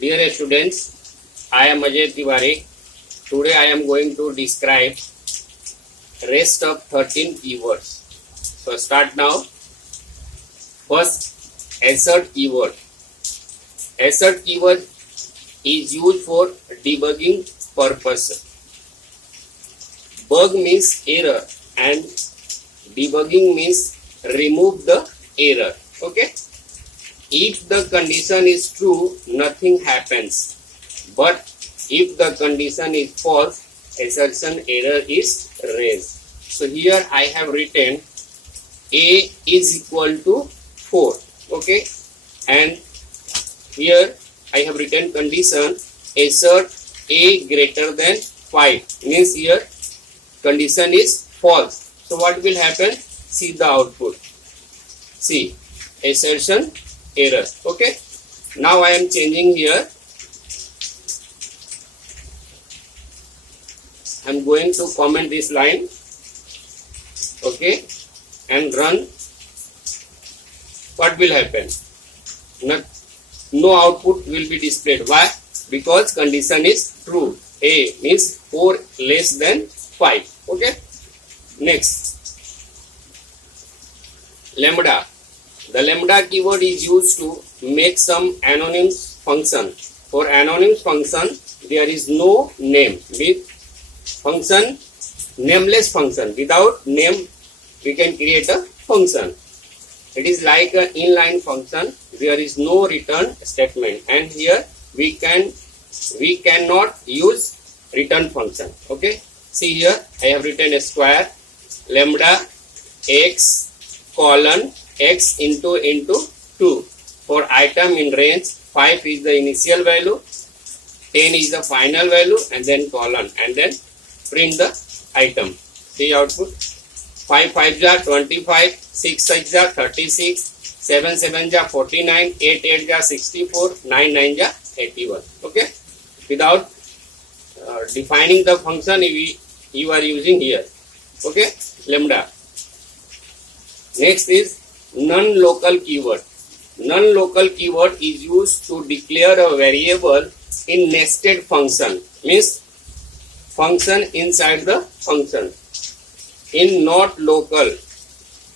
Dear students, I am Ajay Tiwari. Today I am going to describe rest of 13 keywords. So start now. First, assert keyword. Assert keyword is used for debugging purpose. Bug means error and debugging means remove the error. Okay. If the condition is true, nothing happens. But if the condition is false, assertion error is raised. So here I have written A is equal to 4. Okay. And here I have written condition assert A greater than 5. Means here condition is false. So what will happen? See the output. See assertion error. Okay. Now I am changing here. I am going to comment this line. Okay. And run. What will happen? No output will be displayed. Why? Because condition is true. A means 4 less than 5. Okay. Next. Lambda. The lambda keyword is used to make some anonymous function. For anonymous function, there is no name. With function, nameless function. Without name, we can create a function. It is like an inline function. There is no return statement, and here we cannot use return function. Okay. See here, I have written a square lambda x colon x into 2 for item in range. 5 is the initial value, 10 is the final value, and then colon, and then print the item. See output. 5 5 ja 25, 6 6 ja 36, 7 7 ja 49, 8 8 ja 64, 9 9 ja 81. Okay. Without defining the function, you are using here. Okay. Lambda. Next is non-local keyword. Non-local keyword is used to declare a variable in nested function. Means function inside the function. In not local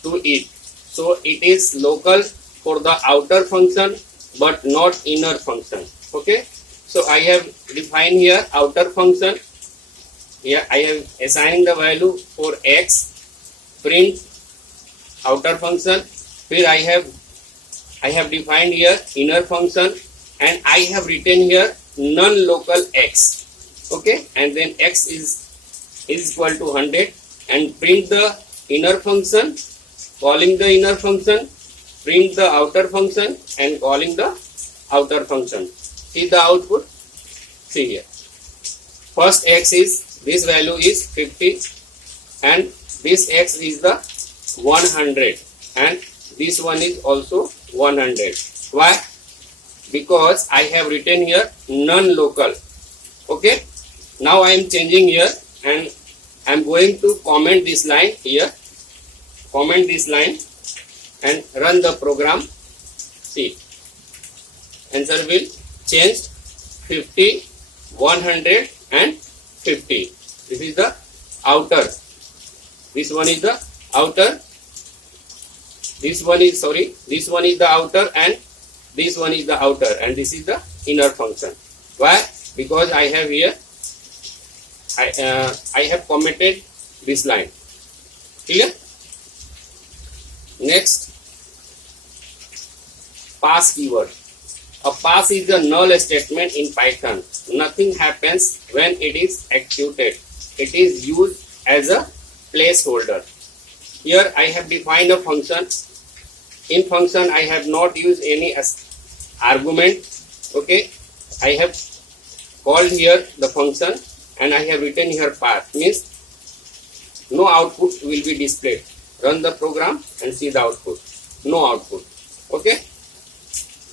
to it. So it is local for the outer function but not inner function. Okay. So I have defined here outer function. Here I am assigning the value for x. Print outer function. Here I have defined here inner function, and I have written here non-local x. Okay. And then x is equal to 100. And print the inner function, calling the inner function, print the outer function, and calling the outer function. See the output. See here. First x is, this value is 50, and this x is the 100, and this one is also 100. Why? Because I have written here non-local. Okay. Now I am changing here, and I am going to comment this line here. Comment this line and run the program. See, answer will change 50, 100 and 50. This is the outer. This one is the outer. This one is the outer, and this one is the outer, and this is the inner function. Why? Because I have here I have commented this line. Clear? Next, pass keyword. A pass is a null statement in Python. Nothing happens when it is executed. It is used as a placeholder. Here I have defined a function. In function I have not used any argument. Okay. I have called here the function, and I have written here path. Means no output will be displayed. Run the program and see the output. No output. Okay.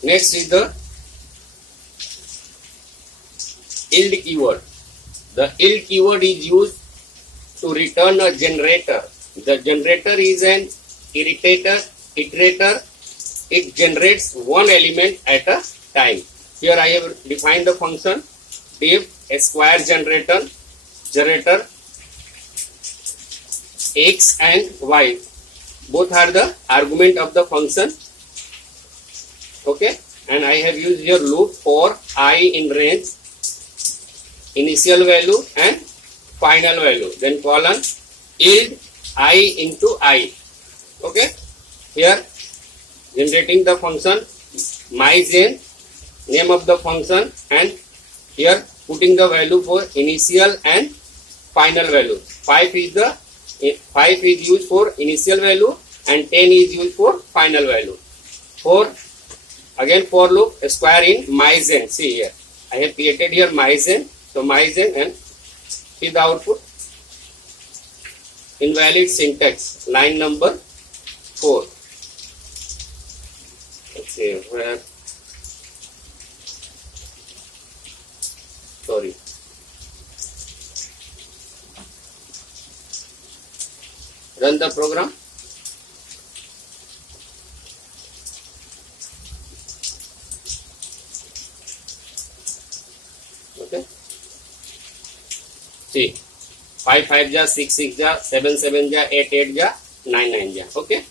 Next is the yield keyword. The yield keyword is used to return a generator. The generator is an iterator. It generates one element at a time. Here I have defined the function div square generator x and y. Both are the argument of the function. Okay, and I have used here loop for I in range, initial value and final value. Then colon yield I into I. Okay, here generating the function mygen, name of the function, and here putting the value for initial and final value. 5 is used for initial value and 10 is used for final value. Again for loop square in mygen. See here I have created here mygen. So mygen, and see the output. Invalid syntax, line number 4. Let's see where. Sorry. Run the program. Okay. See, 5 5 ja, 6 6 ja, 7 7 ja, 8 8 ja, 9 9 ja. Okay.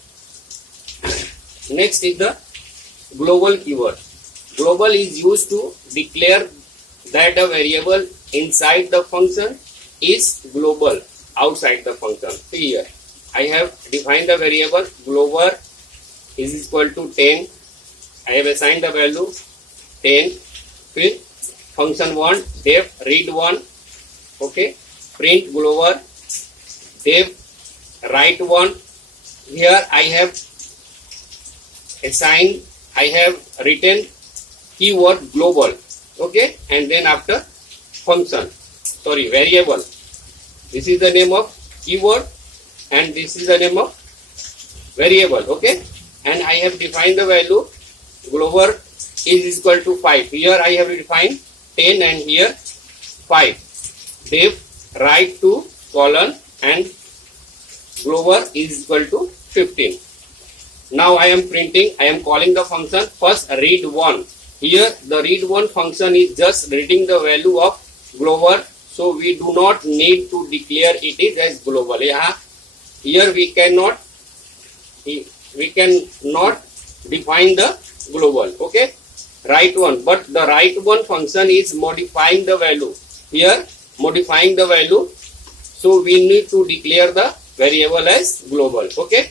Next is the global keyword. Global is used to declare that a variable inside the function is global outside the function. See here, I have defined the variable global is equal to 10. I have assigned the value 10. फिर function 1 def read 1. Okay, print global def write 1. Here I have written keyword global. Okay, and then after function, sorry, variable. This is the name of keyword and this is the name of variable. Okay, and I have defined the value global is equal to 5. Here I have defined 10 and here 5. Def write to colon and global is equal to 15. Now I am calling the function first read 1. Here the read 1 function is just reading the value of global, so we do not need to declare it is as global. Here we cannot define the global. Okay, write 1, but the write 1 function is modifying the value. Here modifying the value, so we need to declare the variable as global. Okay,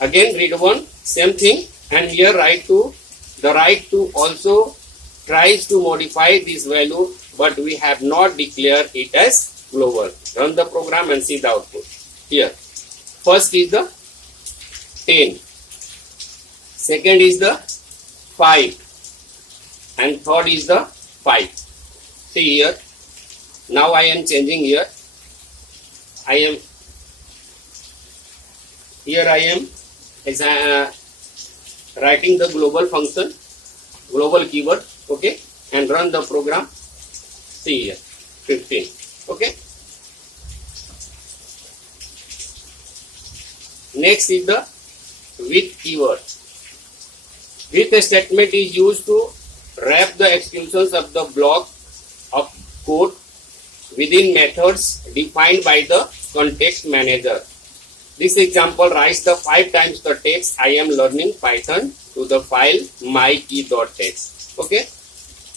again read 1, same thing, and here write 2. The write 2 also tries to modify this value, but we have not declared it as global. Run the program and see the output. Here first is the 10, second is the 5, and third is the 5. See here, now I am changing here. I am writing the global function, global keyword. Okay, and run the program. See here 15. Okay, next is the with keyword. With statement is used to wrap the executions of the block of code within methods defined by the context manager. This example writes the 5 times the text I am learning Python to the file mykey.txt. Okay,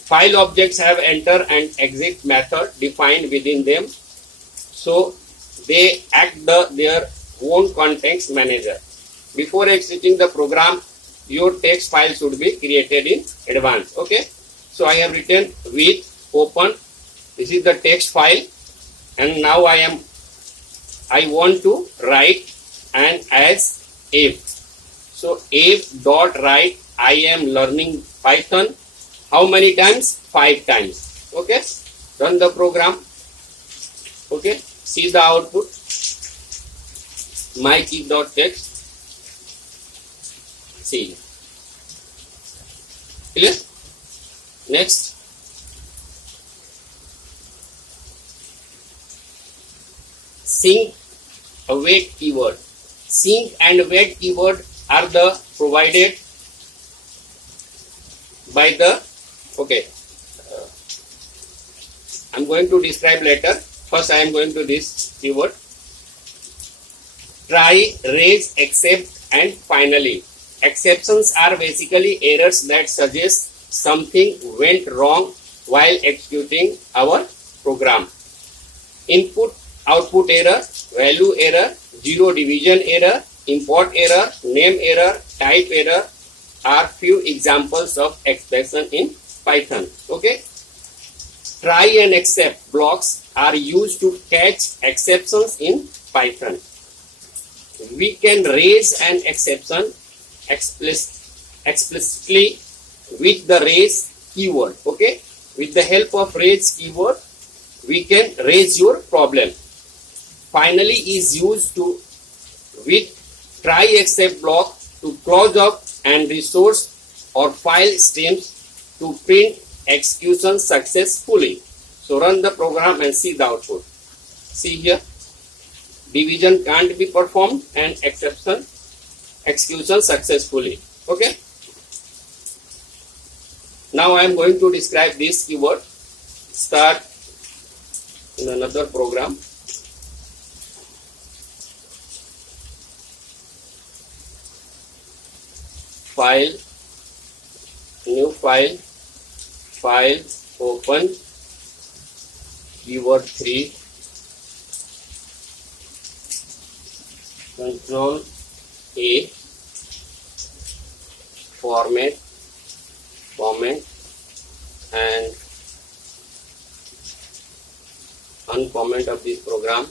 file objects have enter and exit method defined within them, so they act their own context manager. Before exiting the program, your text file should be created in advance. Okay, so I have written with open. This is the text file, and now I want to write and as if. So if dot write I am learning Python. How many times? 5 times. Okay, run the program. Okay, see the output. mykey.txt. See. Clear? Next. Sync await keyword. Sync and await keyword are the provided by the Okay, I'm going to describe later. First I am going to this keyword. Try, raise, accept and finally. Exceptions are basically errors that suggest something went wrong while executing our program. Input output error, value error, zero division error, import error, name error, type error are few examples of expression in Python. Okay. Try and accept blocks are used to catch exceptions in Python. We can raise an exception explicitly with the raise keyword. Okay. With the help of raise keyword, we can raise your problem. Finally is used to with try except block to close up and resource or file streams to print execution successfully. So run the program and see the output. See here, division can't be performed and execution successfully. Okay. Now I am going to describe this keyword. Start in another program. File, new file, file, open, keyword 3, Control A, format and uncomment of this program.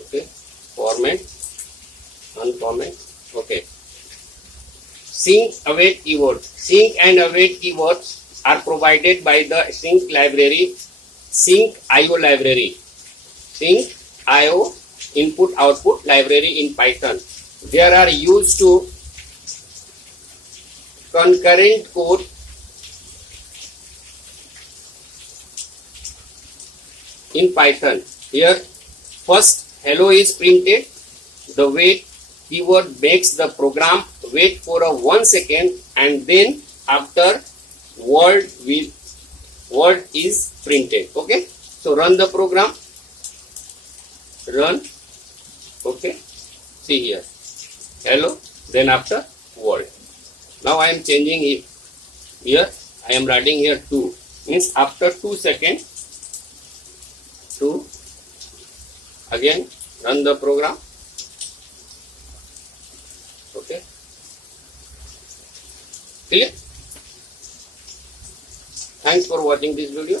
Okay, format, uncomment. Okay. Sync await keywords. Sync and await keywords are provided by the sync library, sync IO library. Sync IO input output library in Python. They are used to concurrent code in Python. Here first hello is printed. The wait keyword makes the program wait for a 1 second and then after word is printed. Okay. So run the program. Run. Okay. See here. Hello. Then after word. Now I am changing it. Here I am writing here 2. Means after 2 seconds. 2. Again run the program. Okay. Clear? Thanks for watching this video.